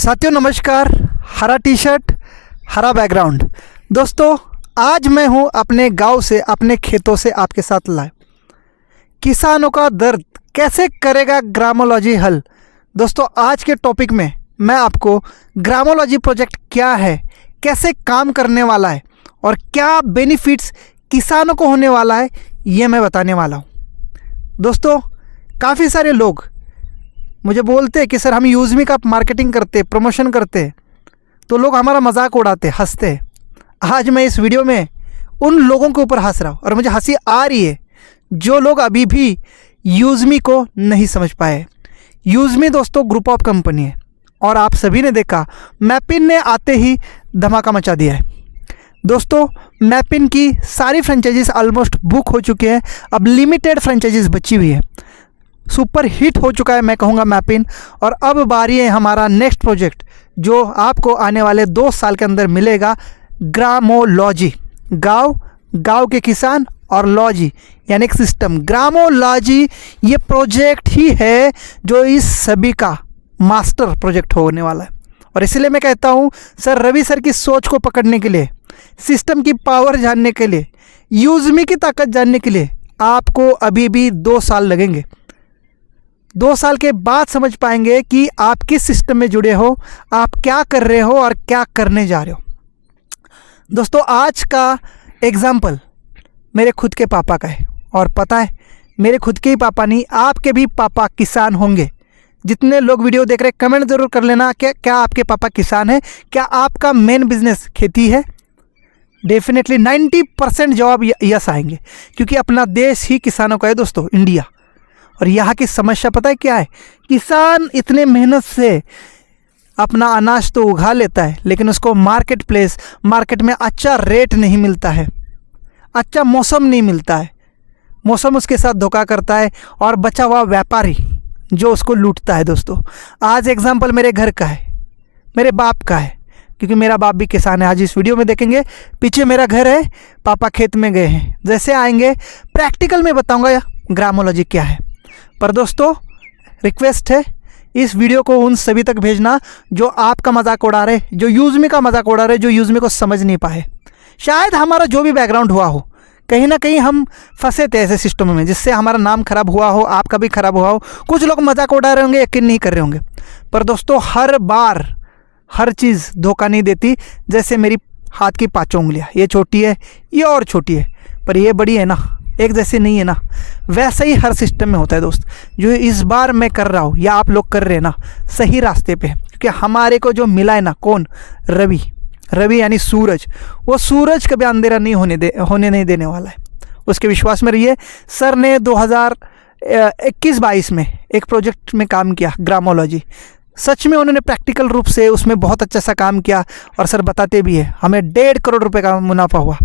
साथियों नमस्कार। हरा टी शर्ट, हरा बैकग्राउंड। दोस्तों आज मैं हूं अपने गांव से, अपने खेतों से आपके साथ लाए। किसानों का दर्द कैसे करेगा ग्रामोलॉजी हल। दोस्तों आज के टॉपिक में मैं आपको ग्रामोलॉजी प्रोजेक्ट क्या है, कैसे काम करने वाला है और क्या बेनिफिट्स किसानों को होने वाला है, ये मैं बताने वाला हूँ। दोस्तों काफ़ी सारे लोग मुझे बोलते हैं कि सर हम यूज़मी का मार्केटिंग करते, प्रमोशन करते, तो लोग हमारा मजाक उड़ाते, हंसते। आज मैं इस वीडियो में उन लोगों के ऊपर हंस रहा हूँ और मुझे हंसी आ रही है जो लोग अभी भी यूज़मी को नहीं समझ पाए। यूज़मी दोस्तों ग्रुप ऑफ कंपनी है और आप सभी ने देखा मैपिन ने आते ही धमाका मचा दिया है। दोस्तों मैपिन की सारी फ्रेंचाइजीज ऑलमोस्ट बुक हो चुके हैं, अब लिमिटेड फ्रेंचाइजीज बची हुई है। सुपर हिट हो चुका है मैं कहूँगा मैपिन, और अब बारी है हमारा नेक्स्ट प्रोजेक्ट जो आपको आने वाले 2 साल के अंदर मिलेगा, ग्रामोलॉजी। गांव के किसान और लॉजी यानी एक सिस्टम। ग्रामोलॉजी ये प्रोजेक्ट ही है जो इस सभी का मास्टर प्रोजेक्ट होने वाला है। और इसलिए मैं कहता हूँ सर रवि सर की सोच को पकड़ने के लिए, सिस्टम की पावर जानने के लिए, यूज़मी की ताकत जानने के लिए आपको अभी भी 2 साल लगेंगे। 2 साल के बाद समझ पाएंगे कि आप किस सिस्टम में जुड़े हो, आप क्या कर रहे हो और क्या करने जा रहे हो। दोस्तों आज का एग्जाम्पल मेरे खुद के पापा का है, और पता है मेरे खुद के ही पापा नहीं, आपके भी पापा किसान होंगे। जितने लोग वीडियो देख रहे कमेंट ज़रूर कर लेना क्या आपके पापा किसान हैं, क्या आपका मेन बिजनेस खेती है। डेफिनेटली 90% जवाब यस आएंगे, क्योंकि अपना देश ही किसानों का है दोस्तों, इंडिया। और यहाँ की समस्या पता है क्या है, किसान इतने मेहनत से अपना अनाज तो उगा लेता है लेकिन उसको मार्केट में अच्छा रेट नहीं मिलता है, अच्छा मौसम नहीं मिलता है, मौसम उसके साथ धोखा करता है और बचा हुआ व्यापारी जो उसको लूटता है। दोस्तों आज एग्जाम्पल मेरे घर का है, मेरे बाप का है, क्योंकि मेरा बाप भी किसान है। आज इस वीडियो में देखेंगे पीछे मेरा घर है, पापा खेत में गए हैं। जैसे आएंगे प्रैक्टिकल में बताऊँगा ग्रामोलॉजी क्या है। पर दोस्तों रिक्वेस्ट है इस वीडियो को उन सभी तक भेजना जो आपका मजाक उड़ा रहे, जो यूज़मी का मजाक उड़ा रहे, जो यूज़मी को समझ नहीं पाए। शायद हमारा जो भी बैकग्राउंड हुआ हो, कहीं ना कहीं हम फंसे थे ऐसे सिस्टम में जिससे हमारा नाम खराब हुआ हो, आपका भी खराब हुआ हो। कुछ लोग मजाक उड़ा रहे होंगे, यकीन नहीं कर रहे होंगे। पर दोस्तों हर बार हर चीज़ धोखा नहीं देती। जैसे मेरी हाथ की 5 उंगलियाँ, ये छोटी है, ये और छोटी है, पर ये बड़ी है ना, एक जैसे नहीं है ना। वैसे ही हर सिस्टम में होता है दोस्त। जो इस बार मैं कर रहा हूँ या आप लोग कर रहे हैं ना, सही रास्ते पे है। क्योंकि हमारे को जो मिला है ना, कौन, रवि यानी सूरज, वो सूरज कभी अंधेरा नहीं होने नहीं देने वाला है। उसके विश्वास में रहिए। सर ने 2021-22 में एक प्रोजेक्ट में काम किया, ग्रामोलॉजी। सच में उन्होंने प्रैक्टिकल रूप से उसमें बहुत अच्छा सा काम किया, और सर बताते भी है हमें 1.5 करोड़ रुपए का मुनाफा हुआ।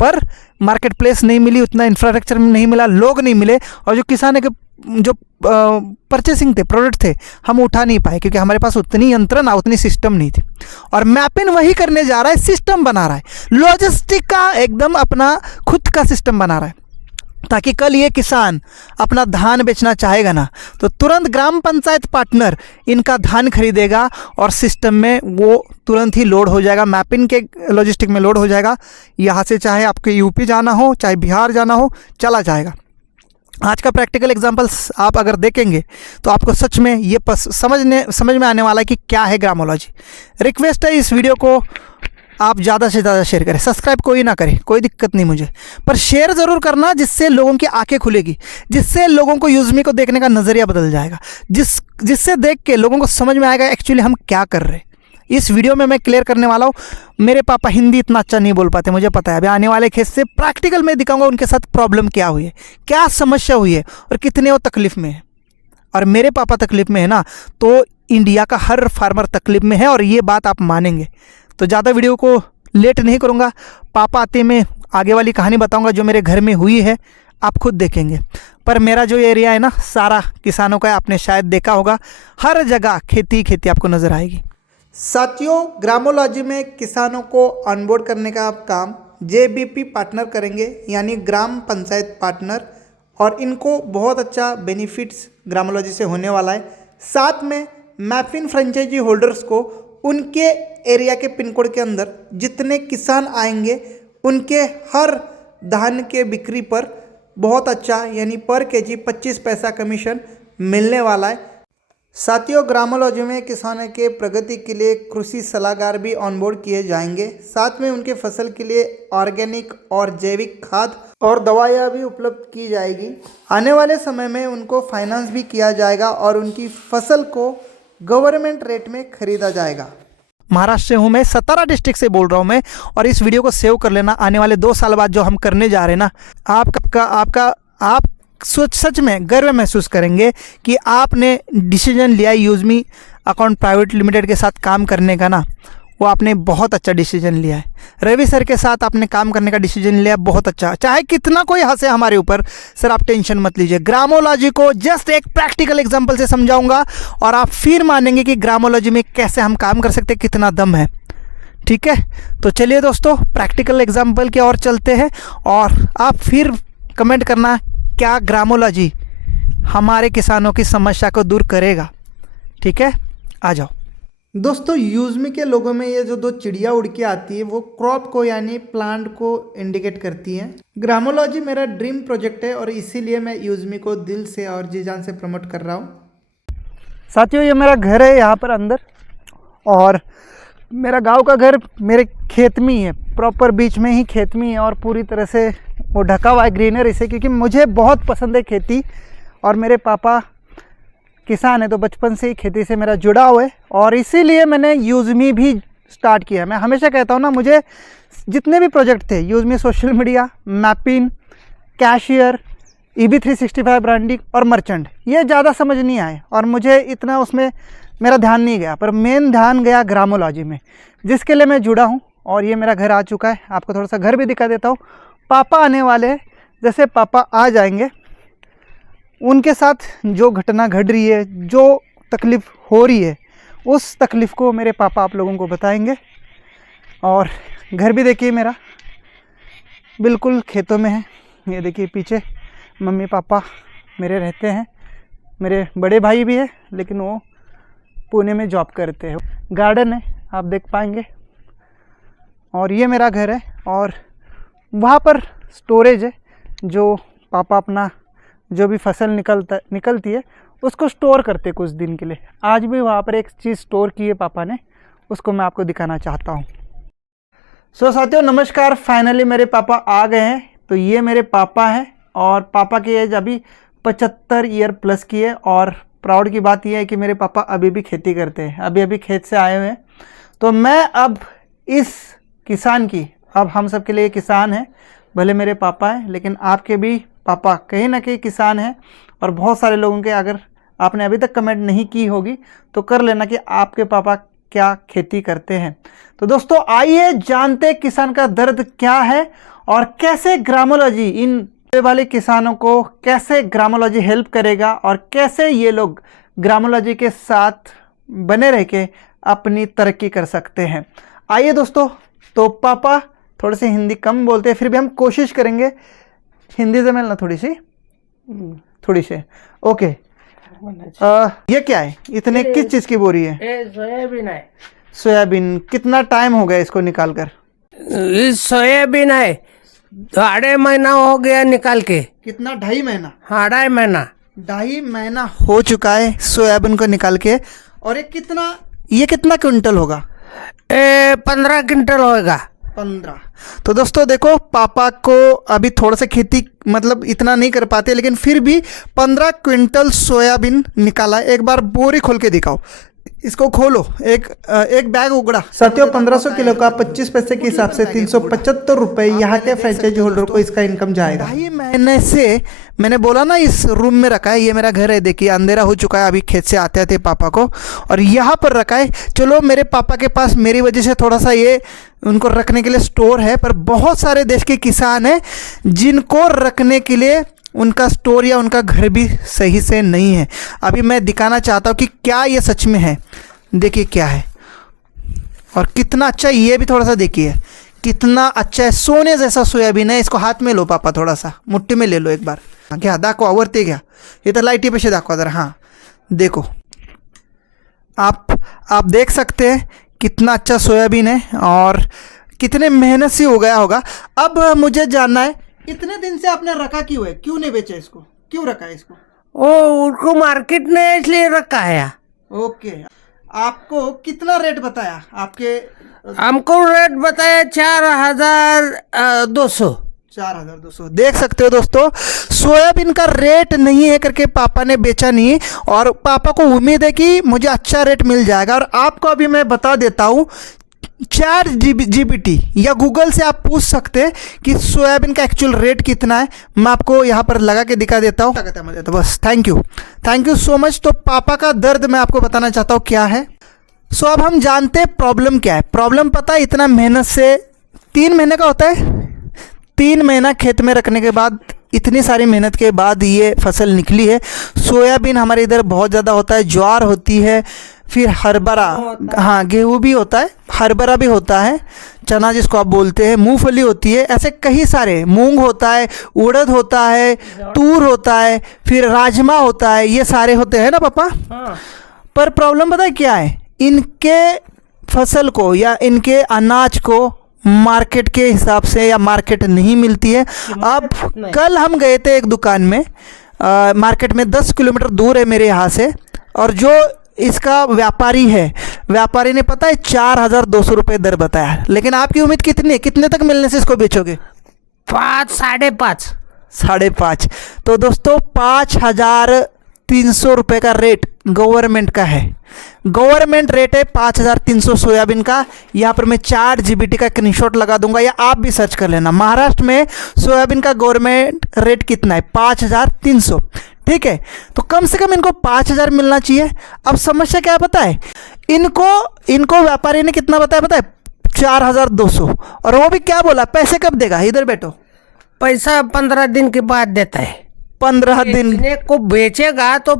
पर मार्केट प्लेस नहीं मिली, उतना इंफ्रास्ट्रक्चर नहीं मिला, लोग नहीं मिले, और जो किसान के जो परचेसिंग थे, प्रोडक्ट थे, हम उठा नहीं पाए क्योंकि हमारे पास उतनी यंत्र ना, उतनी सिस्टम नहीं थी। और मैपिन वही करने जा रहा है, सिस्टम बना रहा है, लॉजिस्टिक का एकदम अपना खुद का सिस्टम बना रहा है, ताकि कल ये किसान अपना धान बेचना चाहेगा ना, तो तुरंत ग्राम पंचायत पार्टनर इनका धान खरीदेगा और सिस्टम में वो तुरंत ही लोड हो जाएगा, मैपिन के लॉजिस्टिक में लोड हो जाएगा। यहाँ से चाहे आपके यूपी जाना हो, चाहे बिहार जाना हो, चला जाएगा। आज का प्रैक्टिकल एग्जांपल्स आप अगर देखेंगे तो आपको सच में ये समझ में आने वाला है कि क्या है ग्रामोलॉजी। रिक्वेस्ट है इस वीडियो को आप ज़्यादा से ज़्यादा शेयर करें। सब्सक्राइब कोई ना करे, कोई दिक्कत नहीं मुझे, पर शेयर ज़रूर करना, जिससे लोगों की आंखें खुलेगी, जिससे लोगों को यूज़मी को देखने का नज़रिया बदल जाएगा, जिससे देख के लोगों को समझ में आएगा एक्चुअली हम क्या कर रहे हैं। इस वीडियो में मैं क्लियर करने वाला हूँ। मेरे पापा हिंदी इतना अच्छा नहीं बोल पाते, मुझे पता है। अभी आने वाले खेत से प्रैक्टिकल में दिखाऊंगा उनके साथ प्रॉब्लम क्या हुई है, क्या समस्या हुई है और कितने वो तकलीफ़ में है। और मेरे पापा तकलीफ़ में है ना, तो इंडिया का हर फार्मर तकलीफ़ में है, और ये बात आप मानेंगे। तो ज़्यादा वीडियो को लेट नहीं करूँगा, पापा आते मैं आगे वाली कहानी बताऊँगा जो मेरे घर में हुई है, आप खुद देखेंगे। पर मेरा जो एरिया है ना, सारा किसानों का है, आपने शायद देखा होगा, हर जगह खेती आपको नज़र आएगी। साथियों ग्रामोलॉजी में किसानों को ऑनबोर्ड करने का काम जेबीपी पार्टनर करेंगे, यानी ग्राम पंचायत पार्टनर, और इनको बहुत अच्छा बेनिफिट्स ग्रामोलॉजी से होने वाला है। साथ में मैफिन फ्रेंचाइजी होल्डर्स को उनके एरिया के पिन कोड के अंदर जितने किसान आएंगे उनके हर धान के बिक्री पर बहुत अच्छा यानी पर केजी 25 पैसा कमीशन मिलने वाला है। साथियों, ग्रामोलॉजी में किसानों के प्रगति के लिए कृषि सलाहकार भी ऑनबोर्ड किए जाएंगे। साथ में उनके फसल के लिए ऑर्गेनिक और जैविक खाद और दवाइयाँ भी उपलब्ध की जाएगी। आने वाले समय में उनको फाइनेंस भी किया जाएगा और उनकी फसल को गवर्नमेंट रेट में खरीदा जाएगा। महाराष्ट्र से हूँ मैं, सतारा डिस्ट्रिक्ट से बोल रहा हूँ मैं, और इस वीडियो को सेव कर लेना। आने वाले 2 साल बाद जो हम करने जा रहे हैं ना, आप सच में गर्व महसूस करेंगे कि आपने डिसीजन लिया यूज़मी अकाउंट प्राइवेट लिमिटेड के साथ काम करने का ना, वो आपने बहुत अच्छा डिसीजन लिया है। रवि सर के साथ आपने काम करने का डिसीजन लिया, बहुत अच्छा। चाहे कितना कोई हंसे हमारे ऊपर, सर आप टेंशन मत लीजिए। ग्रामोलॉजी को जस्ट एक प्रैक्टिकल एग्जांपल से समझाऊंगा और आप फिर मानेंगे कि ग्रामोलॉजी में कैसे हम काम कर सकते हैं, कितना दम है। ठीक है, तो चलिए दोस्तों, प्रैक्टिकल एग्जाम्पल की ओर चलते हैं और आप फिर कमेंट करना क्या ग्रामोलॉजी हमारे किसानों की समस्या को दूर करेगा। ठीक है, आ जाओ दोस्तों। यूज़मी के लोगों में ये जो 2 चिड़िया उड़ के आती है वो क्रॉप को यानी प्लांट को इंडिकेट करती है। ग्रामोलॉजी मेरा ड्रीम प्रोजेक्ट है और इसीलिए मैं यूज़मी को दिल से और जी जान से प्रमोट कर रहा हूँ। साथियों, ये मेरा घर है यहाँ पर अंदर, और मेरा गांव का घर मेरे खेत में ही है, प्रॉपर बीच में ही खेत में ही है, और पूरी तरह से वो ढका हुआ है ग्रीनरी से, क्योंकि मुझे बहुत पसंद है खेती और मेरे पापा किसान है, तो बचपन से ही खेती से मेरा जुड़ा हुआ है और इसीलिए मैंने यूज़मी भी स्टार्ट किया। मैं हमेशा कहता हूँ ना, मुझे जितने भी प्रोजेक्ट थे, यूज़मी सोशल मीडिया, मैपिन, कैशियर, EB 365 ब्रांडिंग और मर्चेंट, ये ज़्यादा समझ नहीं आए और मुझे इतना उसमें मेरा ध्यान नहीं गया, पर मेन ध्यान गया ग्रामोलॉजी में, जिसके लिए मैं जुड़ा हूँ। और ये मेरा घर आ चुका है, आपको थोड़ा सा घर भी दिखा देता हूँ। पापा आने वाले हैं, जैसे पापा आ जाएंगे उनके साथ जो घटना घट रही है, जो तकलीफ़ हो रही है, उस तकलीफ़ को मेरे पापा आप लोगों को बताएंगे। और घर भी देखिए मेरा बिल्कुल खेतों में है, ये देखिए पीछे मम्मी पापा मेरे रहते हैं। मेरे बड़े भाई भी है लेकिन वो पुणे में जॉब करते हैं। गार्डन है, आप देख पाएंगे, और ये मेरा घर है और वहाँ पर स्टोरेज है, जो पापा अपना जो भी फसल निकलती है उसको स्टोर करते कुछ दिन के लिए। आज भी वहाँ पर एक चीज़ स्टोर की है पापा ने, उसको मैं आपको दिखाना चाहता हूँ। सो साथियों, नमस्कार। फाइनली मेरे पापा आ गए हैं। तो ये मेरे पापा हैं और पापा की एज अभी 75 ईयर प्लस की है, और प्राउड की बात यह है कि मेरे पापा अभी भी खेती करते हैं, अभी खेत से आए हुए हैं। तो मैं अब इस किसान की, अब हम सब के लिए किसान हैं, भले मेरे पापा हैं लेकिन आपके भी पापा कहीं ना कहीं किसान हैं। और बहुत सारे लोगों के, अगर आपने अभी तक कमेंट नहीं की होगी तो कर लेना कि आपके पापा क्या खेती करते हैं। तो दोस्तों, आइए जानते किसान का दर्द क्या है और कैसे ग्रामोलॉजी इन वाले किसानों को कैसे ग्रामोलॉजी हेल्प करेगा और कैसे ये लोग ग्रामोलॉजी के साथ बने रह के अपनी तरक्की कर सकते हैं। आइए दोस्तों, तो पापा थोड़े से हिंदी कम बोलते हैं, फिर भी हम कोशिश करेंगे हिंदी से मिलना थोड़ी सी। ओके, ये क्या है, इतने किस चीज़ की बोरी है? सोयाबीन है। सोयाबीन। कितना टाइम हो गया इसको निकाल कर? सोयाबीन है, 2.5 महीना हो गया निकाल के। कितना? 2.5 महीना? हाँ, 2.5 महीना। 2.5 महीना हो चुका है सोयाबीन को निकाल के। और ये कितना क्विंटल होगा? 15 क्विंटल होगा। 15। तो दोस्तों देखो, पापा को अभी थोड़ा सा खेती मतलब इतना नहीं कर पाते, लेकिन फिर भी 15 क्विंटल सोयाबीन निकाला। एक बार बोरी खोल के दिखाओ, इसको खोलो। एक बैग उगड़ा। साथियों, 1500 किलो का 25 पैसे के हिसाब से 375 रुपये यहाँ के फ्रेंचाइजी होल्डर को इसका इनकम जाएगा। 2.5 महीने से मैंने बोला ना इस रूम में रखा है। ये मेरा घर है, देखिए अंधेरा हो चुका है, अभी खेत से आते आते पापा को, और यहाँ पर रखा है। चलो, मेरे पापा के पास मेरी वजह से थोड़ा सा ये उनको रखने के लिए स्टोर है, पर बहुत सारे देश के किसान हैं जिनको रखने के लिए उनका स्टोर या उनका घर भी सही से नहीं है। अभी मैं दिखाना चाहता हूँ कि क्या ये सच में है। देखिए क्या है और कितना अच्छा। ये भी थोड़ा सा देखिए कितना अच्छा है, सोने जैसा सोयाबीन है। इसको हाथ में लो पापा, थोड़ा सा मुट्ठी में ले लो एक बार। क्या दाखवा वरते क्या? ये तो लाइटी पे दाखवा जरा। हाँ देखो, आप देख सकते हैं कितना अच्छा सोयाबीन है और कितने मेहनत से हो गया होगा। अब मुझे जानना है, इतने दिन से आपने रखा क्यों है, क्यों नहीं बेचा इसको, क्यों रखा है इसको? वो उनको मार्केट में इसलिए रखा है। ओके, आपको कितना रेट बताया आपके? हमको रेट बताया 4,200। 4,200। देख सकते हो दोस्तों, सोयाबीन का रेट नहीं है करके पापा ने बेचा नहीं, और पापा को उम्मीद है कि मुझे अच्छा रेट मिल जाएगा। और आपको अभी मैं बता देता हूँ, ChatGPT या गूगल से आप पूछ सकते हैं कि सोयाबीन का एक्चुअल रेट कितना है। मैं आपको यहाँ पर लगा के दिखा देता हूँ। मुझे तो बस थैंक यू सो मच। तो पापा का दर्द मैं आपको बताना चाहता हूँ क्या है। सो अब हम जानते हैं प्रॉब्लम क्या है। प्रॉब्लम पता है, इतना मेहनत से 3 महीने का होता है, 3 महीना खेत में रखने के बाद, इतनी सारी मेहनत के बाद ये फसल निकली है। सोयाबीन हमारे इधर बहुत ज़्यादा होता है, ज्वार होती है, फिर हरभरा, हाँ गेहूँ भी होता है, हरभरा भी होता है, चना जिसको आप बोलते हैं, मूंगफली होती है, ऐसे कई सारे, मूंग होता है, उड़द होता है, तूर होता है, फिर राजमा होता है, ये सारे होते हैं ना पापा। हाँ। पर प्रॉब्लम पता है क्या है, इनके फसल को या इनके अनाज को मार्केट के हिसाब से या मार्केट नहीं मिलती है। अब कल हम गए थे एक दुकान में, मार्केट में 10 किलोमीटर दूर है मेरे यहाँ से, और जो इसका व्यापारी है, व्यापारी ने पता है 4,200 रुपये दर बताया। लेकिन आपकी उम्मीद कितनी, कितने तक मिलने से इसको बेचोगे? 5, 5.5। 5.5। तो दोस्तों 5,300 रुपये का रेट गवर्नमेंट का है। गवर्नमेंट रेट है 5,300 सोयाबीन का। यहाँ पर मैं ChatGPT का स्क्रीनशॉट लगा दूंगा, या आप भी सर्च कर लेना। महाराष्ट्र में सोयाबीन का गवर्नमेंट रेट कितना है? 5,300। ठीक है, तो कम से कम इनको 5,000 मिलना चाहिए। अब समस्या क्या है पता है, इनको व्यापारी ने कितना बताया पता है? 4,200। और वो भी क्या बोला, पैसे कब देगा? इधर बैठो। पैसा 15 दिन के बाद देता है। 15 दिन बेचने को बेचेगा तो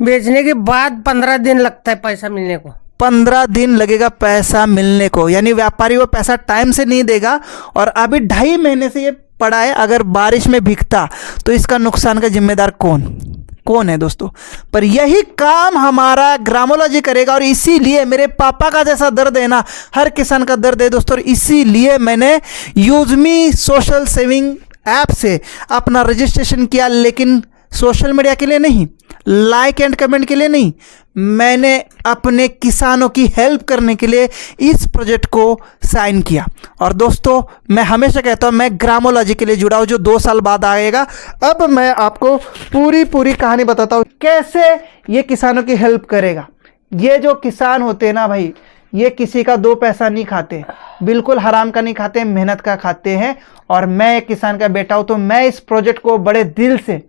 बेचने के बाद 15 दिन लगता है पैसा मिलने को। 15 दिन लगेगा पैसा मिलने को, यानी व्यापारी वो पैसा टाइम से नहीं देगा। और अभी 2.5 महीने से ये पड़ा है। अगर बारिश में भीगता तो इसका नुकसान का जिम्मेदार कौन है दोस्तों? पर यही काम हमारा ग्रामोलॉजी करेगा। और इसीलिए मेरे पापा का जैसा दर्द है ना, हर किसान का दर्द है दोस्तों। और इसीलिए मैंने यूजमी सोशल सेविंग ऐप से अपना रजिस्ट्रेशन किया, लेकिन सोशल मीडिया के लिए नहीं, लाइक एंड कमेंट के लिए नहीं, मैंने अपने किसानों की हेल्प करने के लिए इस प्रोजेक्ट को साइन किया। और दोस्तों मैं हमेशा कहता हूँ, मैं ग्रामोलॉजी के लिए जुड़ा हूँ, जो 2 साल बाद आएगा। अब मैं आपको पूरी कहानी बताता हूँ कैसे ये किसानों की हेल्प करेगा। ये जो किसान होते हैं ना भाई, ये किसी का 2 पैसा नहीं खाते, बिल्कुल हराम का नहीं खाते, मेहनत का खाते हैं। और मैं एक किसान का बेटा हूँ, तो मैं इस प्रोजेक्ट को बड़े दिल से,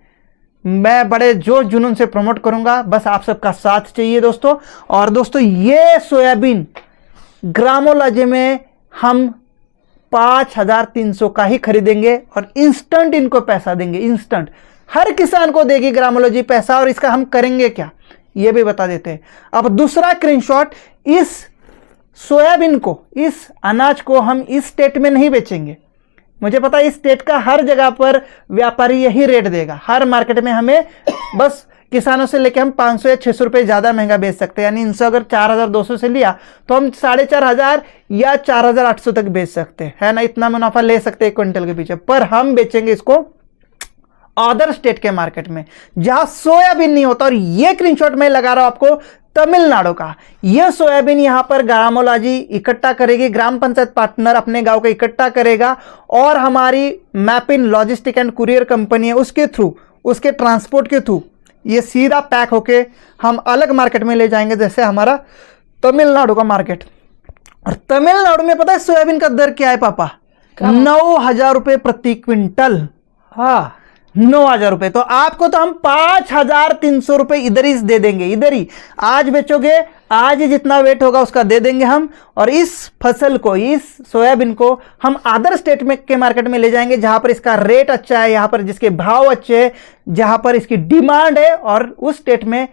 मैं बड़े जोश जुनून से प्रमोट करूंगा। बस आप सबका साथ चाहिए दोस्तों। और दोस्तों ये सोयाबीन ग्रामोलॉजी में हम 5,300 का ही खरीदेंगे और इंस्टेंट इनको पैसा देंगे। इंस्टेंट हर किसान को देगी ग्रामोलॉजी पैसा। और इसका हम करेंगे क्या, ये भी बता देते हैं। अब दूसरा स्क्रीनशॉट, इस सोयाबीन को, इस अनाज को हम इस स्टेट में नहीं बेचेंगे। मुझे पता है इस स्टेट का हर जगह पर व्यापारी यही रेट देगा। हर मार्केट में हमें बस किसानों से लेके हम 500 या 600 रुपये ज़्यादा महंगा बेच सकते हैं। यानी इनसे अगर 4,200 से लिया तो हम 4,500 या 4,800 तक बेच सकते हैं, है ना। इतना मुनाफा ले सकते हैं 1 क्विंटल के पीछे। पर हम बेचेंगे इसको अदर स्टेट के मार्केट में जहां सोयाबीन नहीं होता। और ये स्क्रीनशॉट मैं लगा रहा हूं आपको तमिलनाडु का। यह सोयाबीन यहां पर ग्रामोलॉजी इकट्ठा करेगी, ग्राम पंचायत पार्टनर अपने गांव का इकट्ठा करेगा, और हमारी मैपिन लॉजिस्टिक एंड कुरियर कंपनी है, उसके थ्रू, उसके ट्रांसपोर्ट के थ्रू ये सीधा पैक होके हम अलग मार्केट में ले जाएंगे, जैसे हमारा तमिलनाडु का मार्केट। और तमिलनाडु में पता है सोयाबीन का दर क्या है पापा? 9,000 रुपये प्रति क्विंटल। हाँ, 9,000 रुपये। तो आपको तो हम 5,300 रुपये इधर ही दे देंगे, इधर ही। आज बेचोगे, आज ही जितना वेट होगा उसका दे देंगे हम। और इस फसल को, इस सोयाबीन को हम अदर स्टेट में के मार्केट में ले जाएंगे, जहां पर इसका रेट अच्छा है, यहाँ पर जिसके भाव अच्छे हैं, जहां पर इसकी डिमांड है, और उस स्टेट में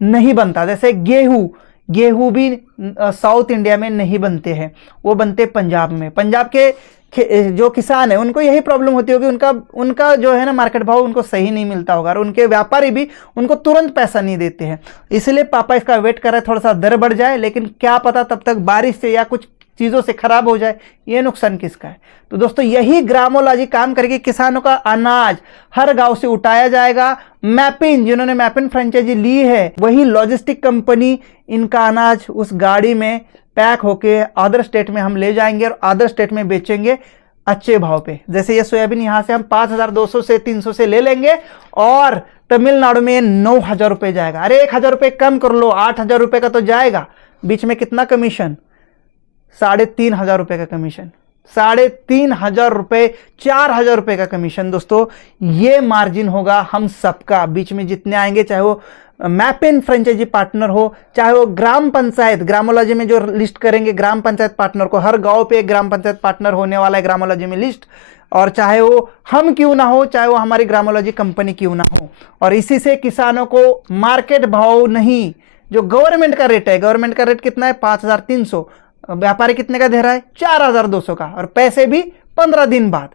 नहीं बनता। जैसे गेहूं भी साउथ इंडिया में नहीं बनते हैं, वो बनते पंजाब में। पंजाब के जो किसान है उनको यही प्रॉब्लम होती होगी, उनका जो है ना मार्केट भाव उनको सही नहीं मिलता होगा और उनके व्यापारी भी उनको तुरंत पैसा नहीं देते हैं। इसलिए पापा इसका वेट कर रहे हैं थोड़ा सा दर बढ़ जाए, लेकिन क्या पता तब तक बारिश से या कुछ चीज़ों से खराब हो जाए, ये नुकसान किसका है। तो दोस्तों यही ग्रामोलॉजी काम करके किसानों का अनाज हर गांव से उठाया जाएगा। मैपिन, जिन्होंने मैपिन फ्रेंचाइजी ली है, वही लॉजिस्टिक कंपनी इनका अनाज उस गाड़ी में पैक होके अदर स्टेट में हम ले जाएंगे और अदर स्टेट में बेचेंगे अच्छे भाव पे। जैसे ये सोयाबीन यहाँ से हम 5,200 से 300 से ले लेंगे और तमिलनाडु में 9,000 रुपये जाएगा। अरे 1,000 रुपये कम कर लो, 8,000 रुपये का तो जाएगा। बीच में कितना कमीशन? 3,500 रुपये का कमीशन, 3,500 रुपये, 4,000 रुपये का कमीशन। दोस्तों ये मार्जिन होगा हम सबका, बीच में जितने आएंगे, चाहे वो मैपिन फ्रेंचाइजी पार्टनर हो, चाहे वो ग्राम पंचायत, ग्रामोलॉजी में जो लिस्ट करेंगे ग्राम पंचायत पार्टनर को, हर गांव पे एक ग्राम पंचायत पार्टनर होने वाला है ग्रामोलॉजी में लिस्ट, और चाहे वो हम क्यों ना हो, चाहे वो हमारी ग्रामोलॉजी कंपनी क्यों ना हो। और इसी से किसानों को मार्केट भाव नहीं, जो गवर्नमेंट का रेट है, गवर्नमेंट का रेट कितना है? 5,300, व्यापारी कितने का दे रहा है? 4,200 का, और पैसे भी 15 दिन बाद।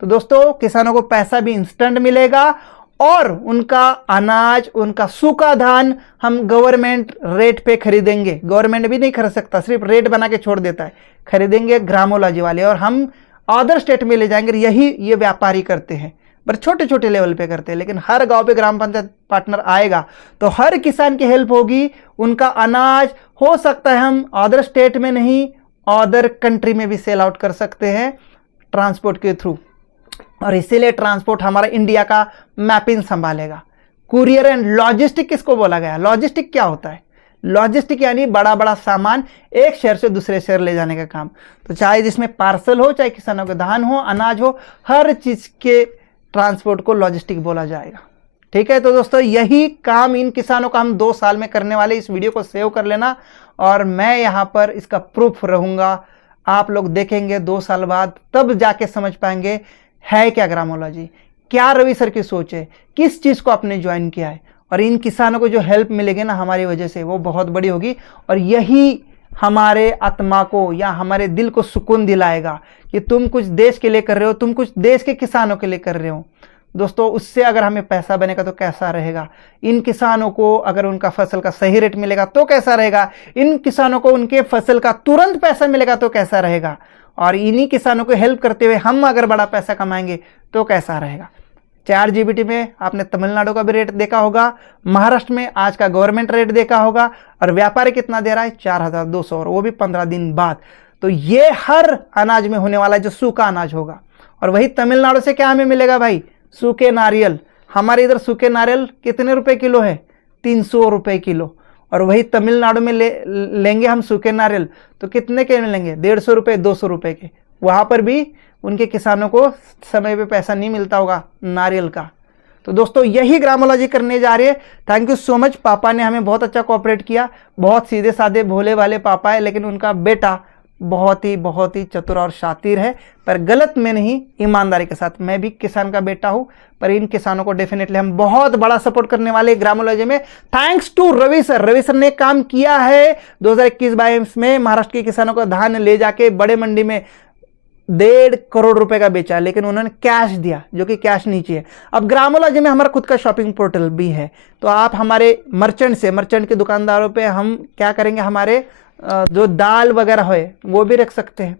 तो दोस्तों किसानों को पैसा भी इंस्टेंट मिलेगा और उनका अनाज, उनका सूखा धान हम गवर्नमेंट रेट पे खरीदेंगे। गवर्नमेंट भी नहीं खरीद सकता, सिर्फ रेट बना के छोड़ देता है, खरीदेंगे ग्रामोलॉजी वाले और हम अदर स्टेट में ले जाएंगे। यही ये व्यापारी करते हैं, पर छोटे छोटे लेवल पे करते हैं, लेकिन हर गांव पे ग्राम पंचायत पार्टनर आएगा तो हर किसान की हेल्प होगी। उनका अनाज हो सकता है हम अदर स्टेट में नहीं, अदर कंट्री में भी सेल आउट कर सकते हैं ट्रांसपोर्ट के थ्रू, और इसीलिए ट्रांसपोर्ट हमारा इंडिया का मैपिंग संभालेगा। कुरियर एंड लॉजिस्टिक किसको बोला गया? लॉजिस्टिक क्या होता है? लॉजिस्टिक यानी बड़ा बड़ा सामान एक शहर से दूसरे शहर ले जाने का काम। तो चाहे जिसमें पार्सल हो, चाहे किसानों के धान हो, अनाज हो, हर चीज के ट्रांसपोर्ट को लॉजिस्टिक बोला जाएगा। ठीक है, तो दोस्तों यही काम इन किसानों का हम 2 साल में करने वाले। इस वीडियो को सेव कर लेना और मैं यहाँ पर इसका प्रूफ रहूंगा। आप लोग देखेंगे 2 साल बाद, तब जाके समझ पाएंगे है क्या ग्रामोलॉजी, क्या रवि सर की सोच है, किस चीज़ को आपने ज्वाइन किया है। और इन किसानों को जो हेल्प मिलेगी ना हमारी वजह से, वो बहुत बड़ी होगी और यही हमारे आत्मा को या हमारे दिल को सुकून दिलाएगा कि तुम कुछ देश के लिए कर रहे हो, तुम कुछ देश के किसानों के लिए कर रहे हो। दोस्तों उससे अगर हमें पैसा बनेगा तो कैसा रहेगा, इन किसानों को अगर उनका फसल का सही रेट मिलेगा तो कैसा रहेगा, इन किसानों को उनके फसल का तुरंत पैसा मिलेगा तो कैसा रहेगा, और इन्हीं किसानों को हेल्प करते हुए हम अगर बड़ा पैसा कमाएंगे तो कैसा रहेगा। 4GBT में आपने तमिलनाडु का भी रेट देखा होगा, महाराष्ट्र में आज का गवर्नमेंट रेट देखा होगा, और व्यापारी कितना दे रहा है? 4,200, और वो भी 15 दिन बाद। तो ये हर अनाज में होने वाला है जो सूखा अनाज होगा। और वही तमिलनाडु से क्या हमें मिलेगा भाई? सूखे नारियल। हमारे इधर सूखे नारियल कितने रुपए किलो है? 300 रुपए किलो। और वही तमिलनाडु में लेंगे हम सूखे नारियल तो कितने के मिलेंगे? 150 रुपये, 200 रुपये के। वहाँ पर भी उनके किसानों को समय पे पैसा नहीं मिलता होगा नारियल का। तो दोस्तों यही ग्रामोलॉजी करने जा रही है। Thank you so much. पापा ने हमें बहुत अच्छा कोऑपरेट किया, बहुत सीधे साधे भोले वाले पापा है, लेकिन उनका बेटा बहुत ही चतुर और शातिर है, पर गलत में नहीं, ईमानदारी के साथ। मैं भी किसान का बेटा हूं, पर इन किसानों को डेफिनेटली हम बहुत बड़ा सपोर्ट करने वाले ग्रामोलॉजी में। Thanks to Ravi sir. Ravi sir ने काम किया है 2021-22 में, महाराष्ट्र के किसानों का धान ले जाके बड़े मंडी में 1.5 करोड़ रुपए का बेचा, लेकिन उन्होंने कैश दिया, जो कि कैश नहीं चाहिए। अब ग्रामोलॉजी में हमारा खुद का शॉपिंग पोर्टल भी है, तो आप हमारे मर्चेंट के दुकानदारों पे हम क्या करेंगे, हमारे जो दाल वगैरह है वो भी रख सकते हैं,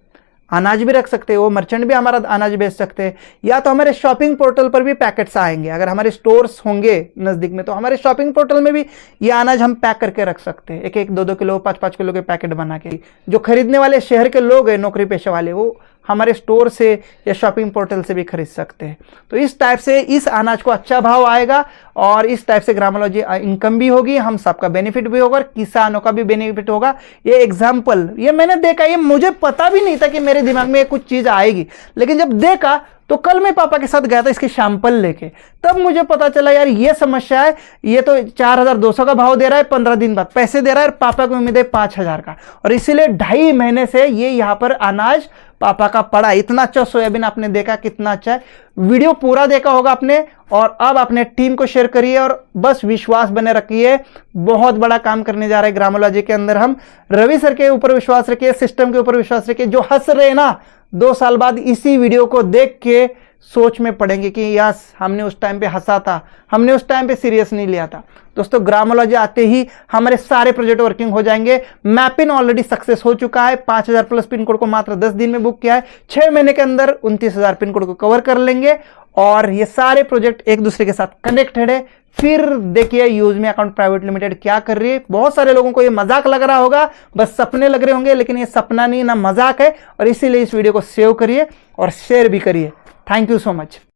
अनाज भी रख सकते हैं, वो मर्चेंट भी हमारा अनाज बेच सकते हैं, या तो हमारे शॉपिंग पोर्टल पर भी पैकेट्स आएंगे। अगर हमारे स्टोर्स होंगे नज़दीक में तो हमारे शॉपिंग पोर्टल में भी ये अनाज हम पैक करके रख सकते हैं, 1-1, 2-2 किलो, 5-5 किलो के पैकेट बना के। जो खरीदने वाले शहर के लोग हैं, नौकरी पेशे वाले, वो हमारे स्टोर से या शॉपिंग पोर्टल से भी खरीद सकते हैं। तो इस टाइप से इस अनाज को अच्छा भाव आएगा और इस टाइप से ग्रामोलॉजी इनकम भी होगी, हम सबका बेनिफिट भी होगा और किसानों का भी बेनिफिट होगा। ये एग्जाम्पल, ये मैंने देखा, ये मुझे पता भी नहीं था कि मेरे दिमाग में कुछ चीज़ आएगी, लेकिन जब देखा तो कल मैं पापा के साथ गया था इसके सैंपल लेके, तब मुझे पता चला यार ये समस्या है। ये तो 4,200 का भाव दे रहा है, 15 दिन बाद पैसे दे रहा है, और पापा को उम्मीद है 5,000 का, और इसीलिए 2.5 महीने से ये यहाँ पर अनाज पापा का पढ़ा। इतना अच्छा सोयाबीन आपने देखा, कितना अच्छा है। वीडियो पूरा देखा होगा आपने, और अब अपने टीम को शेयर करिए और बस विश्वास बने रखिए। बहुत बड़ा काम करने जा रहे हैं ग्रामोलॉजी के अंदर हम। रवि सर के ऊपर विश्वास रखिए, सिस्टम के ऊपर विश्वास रखिए। जो हंस रहे हैं ना, 2 साल बाद इसी वीडियो को देख के सोच में पड़ेंगे कि यस, हमने उस टाइम पे हंसा था, हमने उस टाइम पे सीरियस नहीं लिया था। दोस्तों ग्रामोलॉजी आते ही हमारे सारे प्रोजेक्ट वर्किंग हो जाएंगे। मैपिन ऑलरेडी सक्सेस हो चुका है। 5000 प्लस पिन कोड को मात्र 10 दिन में बुक किया है। 6 महीने के अंदर 29,000 पिन कोड को कवर कर लेंगे, और ये सारे प्रोजेक्ट एक दूसरे के साथ कनेक्टेड है। फिर देखिए यूजमी अकाउंट प्राइवेट लिमिटेड क्या कर रही है। बहुत सारे लोगों को ये मजाक लग रहा होगा, बस सपने लग रहे होंगे, लेकिन ये सपना नहीं ना मजाक है, और इसीलिए इस वीडियो को सेव करिए और शेयर भी करिए। Thank you so much.